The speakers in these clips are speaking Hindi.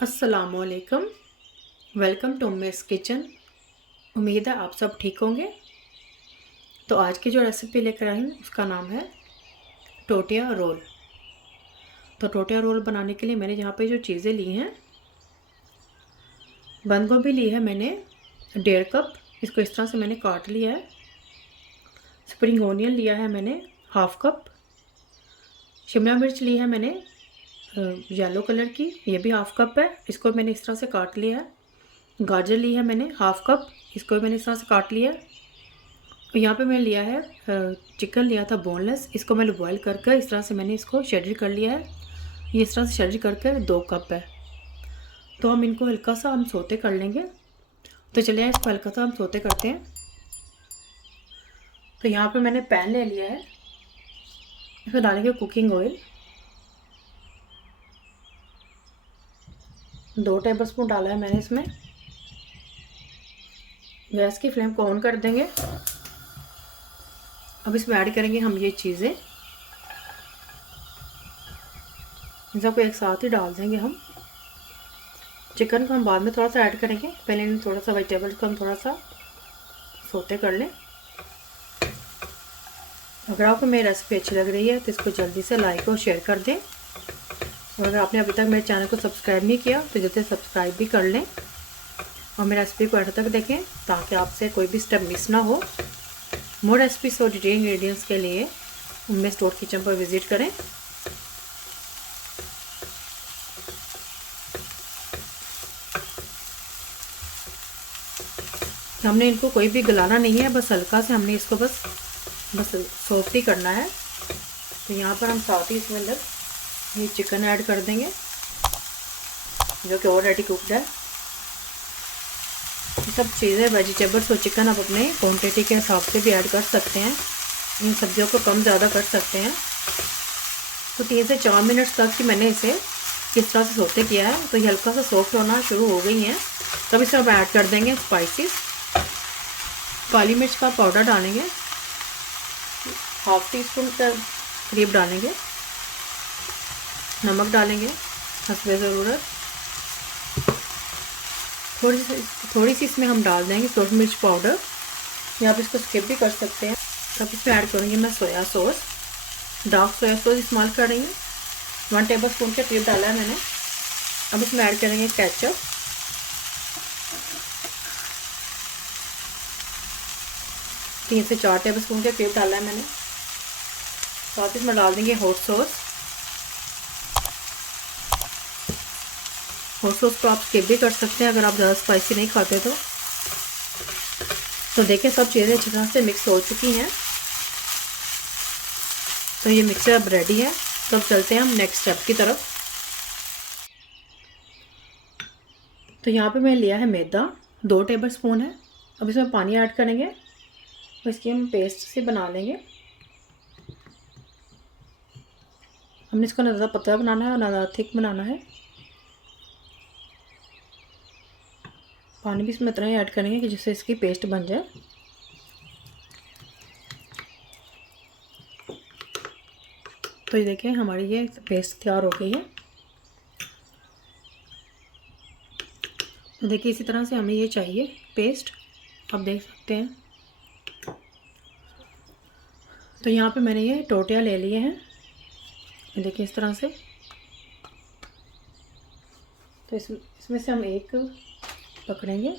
अस्सलामुअलैकुम। Welcome to Miss Kitchen. उम्मीद है आप सब ठीक होंगे। तो आज की जो रेसिपी लेकर आई हूँ उसका नाम है टोटिया रोल। तो टोटिया रोल बनाने के लिए मैंने यहाँ पे जो चीज़ें ली हैं, बंद गोभी ली है मैंने 1.5 कप, इसको इस तरह से मैंने काट लिया है। स्प्रिंग ओनियन लिया है मैंने 1/2 कप। शिमला मिर्च ली है मैंने येलो कलर की, ये भी 1/2 कप है, इसको मैंने इस तरह से काट लिया है। गाजर ली है मैंने 1/2 कप, इसको भी मैंने इस तरह से काट लिया है। यहाँ पे मैंने लिया है चिकन लिया था बोनलेस, इसको मैंने बॉईल करके इस तरह से मैंने इसको शेडर कर लिया है। ये इस तरह से शेडर करके 2 कप है। तो हम इनको हल्का सा हम सोते कर लेंगे। तो चलिए इसको हल्का सा हम सोते करते हैं। तो यहाँ पे मैंने पैन ले लिया है, इसमें डालेंगे कुकिंग ऑयल 2 टेबलस्पून डाला है मैंने इसमें। गैस की फ्लेम को ऑन कर देंगे। अब इसमें ऐड करेंगे हम ये चीज़ें, इन सबको एक साथ ही डाल देंगे हम। चिकन को हम बाद में थोड़ा सा ऐड करेंगे, पहले इन थोड़ा सा वेजिटेबल्स को हम थोड़ा सा सोते कर लें। अगर आपको मेरी रेसिपी अच्छी लग रही है तो इसको जल्दी से लाइक और शेयर कर दें। और अगर आपने अभी तक मेरे चैनल को सब्सक्राइब नहीं किया तो जल्दी सब्सक्राइब भी कर लें और मेरी रेसिपी को एंड तक देखें ताकि आपसे कोई भी स्टेप मिस ना हो। मोर रेसिपीज और डिटेल इंग्रेडिएंट्स के लिए उनमें स्टोर किचन पर विजिट करें। हमने इनको कोई भी गलाना नहीं है, बस हल्का से हमने इसको बस सॉफ्ट ही करना है। तो यहाँ पर हम साथ ही इसमें अंदर ये चिकन ऐड कर देंगे जो कि ऑलरेडी कुकड है। ये सब चीज़ें वेजिटेबल्स और चिकन आप अपने क्वांटिटी के हिसाब से भी ऐड कर सकते हैं, इन सब्जियों को कम ज़्यादा कर सकते हैं। तो 3 से 4 मिनट तक कि मैंने इसे किस तरह से सोते किया है, तो ये हल्का सा सॉफ्ट होना शुरू हो गई हैं। तब इसमें हम ऐड कर देंगे स्पाइसेस। काली मिर्च का पाउडर डालेंगे, 1/2 टीस्पून करीब डालेंगे। नमक डालेंगे हस्बे ज़रूरत। थोड़ी सी इसमें हम डाल देंगे सूरज मिर्च पाउडर, या आप इसको स्किप भी कर सकते हैं। तब इसमें ऐड करेंगे मैं soya sauce, dark soya sauce इस्तेमाल कर रही हूँ, 1 टेबलस्पून के करीब डाला है मैंने। अब इसमें ऐड करेंगे केचप, 3 से 4 टेबलस्पून के करीब डाला है मैंने। साथ इसमें डाल देंगे हॉट सॉस। हॉट सॉस को आप स्किप भी कर सकते हैं अगर आप ज़्यादा स्पाइसी नहीं खाते तो। देखिए सब चीज़ें अच्छी तरह से मिक्स हो चुकी हैं। तो ये मिक्सर अब रेडी है। तो अब चलते हैं हम नेक्स्ट स्टेप की तरफ। तो यहाँ पे मैंने लिया है मैदा 2 टेबलस्पून है। अब इसमें पानी ऐड करेंगे और इसकी हम पेस्ट से बना लेंगे। हमने इसको ना ज़्यादा पतला बनाना है और ना ज़्यादा थिक बनाना है। पानी भी इसमें इतना ही ऐड करेंगे कि जिससे इसकी पेस्ट बन जाए। तो ये देखिए हमारी ये पेस्ट तैयार हो गई है। तो देखिए इसी तरह से हमें ये चाहिए पेस्ट, आप देख सकते हैं। तो यहाँ पे मैंने ये टोटियाँ ले लिए हैं, देखिए इस तरह से। तो इसमें से हम एक पकड़ेंगे।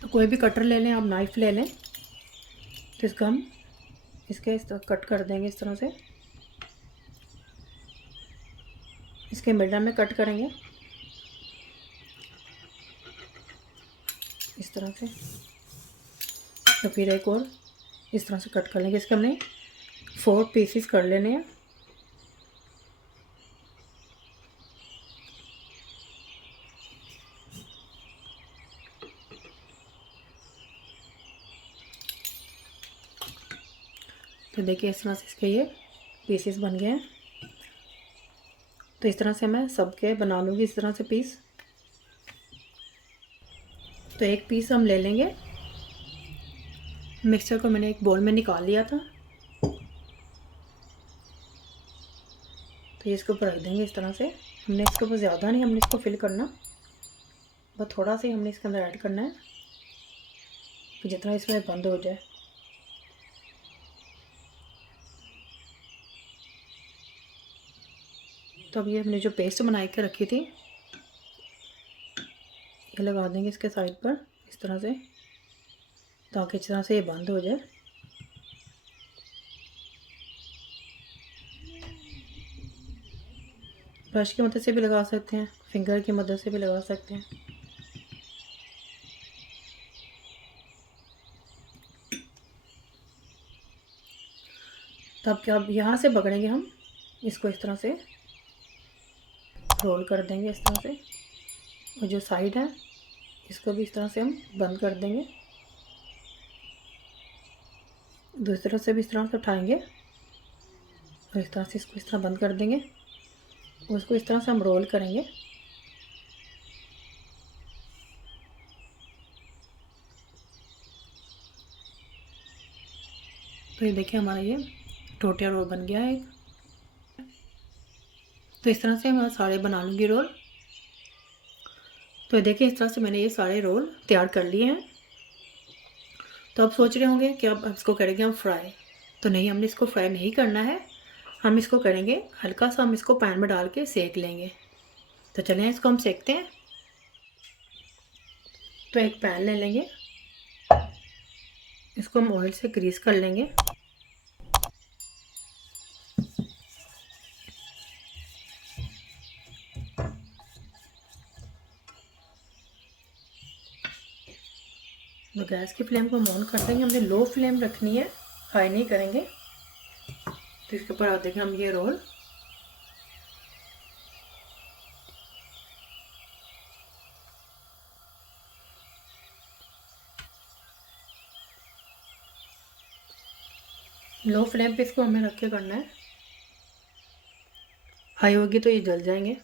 तो कोई भी कटर ले लें, आप नाइफ ले लें। तो इसको हम इसके इस तरह कट कर देंगे, इस तरह से इसके मिडल में कट करेंगे इस तरह से। तो फिर एक और इस तरह से कट कर लेंगे। इसके हमने 4 पीसेस कर लेने हैं। तो देखिए इस तरह से इसके ये पीसेस बन गए हैं। तो इस तरह से मैं सबके बना लूँगी, इस तरह से पीस। तो एक पीस हम ले लेंगे मिक्सचर को मैंने एक बोल में निकाल लिया था, तो ये इसके ऊपर रख देंगे इस तरह से। हमने इसके ऊपर ज़्यादा नहीं, हमने इसको फिल करना, बस थोड़ा सा ही हमने इसके अंदर ऐड करना है कि जितना इसमें बंद हो जाए। तो अब ये हमने जो पेस्ट बना के रखी थी ये लगा देंगे इसके साइड पर इस तरह से, ताकि इस तरह से ये बंद हो जाए। ब्रश की मदद से भी लगा सकते हैं, फिंगर की मदद से भी लगा सकते हैं। तब क्या, अब यहाँ से पकड़ेंगे हम इसको, इस तरह से रोल कर देंगे इस तरह से, और जो साइड है इसको भी इस तरह से हम बंद कर देंगे। दूसरी तरफ से भी इस तरह से उठाएंगे और इस तरह से इसको इस तरह बंद कर देंगे, उसको इस तरह से हम रोल करेंगे। तो ये देखिए हमारा ये टोटिया रोल बन गया है एक। तो इस तरह से मैं सारे बना लूँगी रोल। तो ये देखिए इस तरह से मैंने ये सारे रोल तैयार कर लिए हैं। तो आप सोच रहे होंगे कि अब इसको करेंगे हम फ्राई, तो नहीं, हमने इसको फ्राई नहीं करना है, हम इसको करेंगे हल्का सा, हम इसको पैन में डाल के सेक लेंगे। तो चलें इसको हम सेकते हैं। तो एक पैन ले लेंगे, इसको हम ऑयल से ग्रीस कर लेंगे। तो गैस की फ्लेम को हम ऑन कर देंगे, हमने लो फ्लेम रखनी है, हाई नहीं करेंगे। तो इसके ऊपर आप देखें हम ये रोल लो फ्लेम पे इसको हमें रख के करना है, हाई होगी तो ये जल जाएंगे।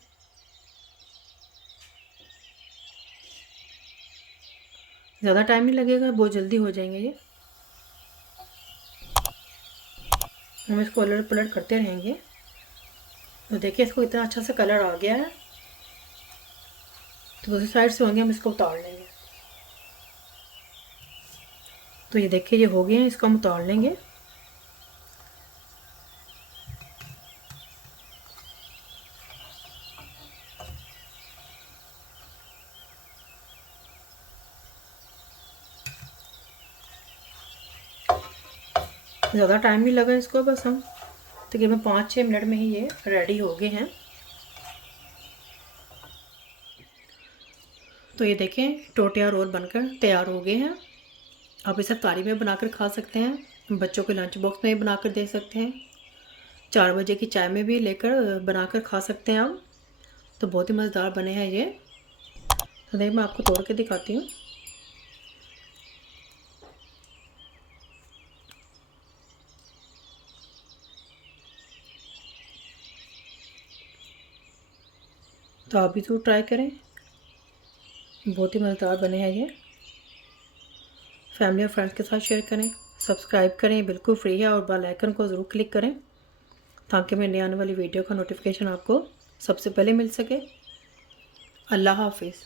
ज़्यादा टाइम नहीं लगेगा, बहुत जल्दी हो जाएंगे ये। हम इसको उलट पलट करते रहेंगे। तो देखिए इसको इतना अच्छा सा कलर आ गया है। तो दूसरी साइड से होंगे हम इसको उतार लेंगे। तो ये देखिए ये हो गए हैं, इसको हम उतार लेंगे। ज़्यादा टाइम नहीं लगा इसको, बस हम तकरीबन 5-6 मिनट में ही ये रेडी हो गए हैं। तो ये देखें टोटिया रोल बनकर तैयार हो गए हैं। आप इसे थाली में बनाकर खा सकते हैं, बच्चों के लंच बॉक्स में भी बनाकर दे सकते हैं, 4 बजे की चाय में भी लेकर बनाकर खा सकते हैं आप। तो बहुत ही मज़ेदार बने हैं ये। तो देखिए मैं आपको तोड़ के दिखाती हूँ। तो आप भी ज़रूर ट्राई करें, बहुत ही मज़ेदार बने हैं ये। फैमिली और फ्रेंड्स के साथ शेयर करें, सब्सक्राइब करें, बिल्कुल फ्री है, और बेल आइकन को ज़रूर क्लिक करें ताकि मेरे आने वाली वीडियो का नोटिफिकेशन आपको सबसे पहले मिल सके। अल्लाह हाफिज़।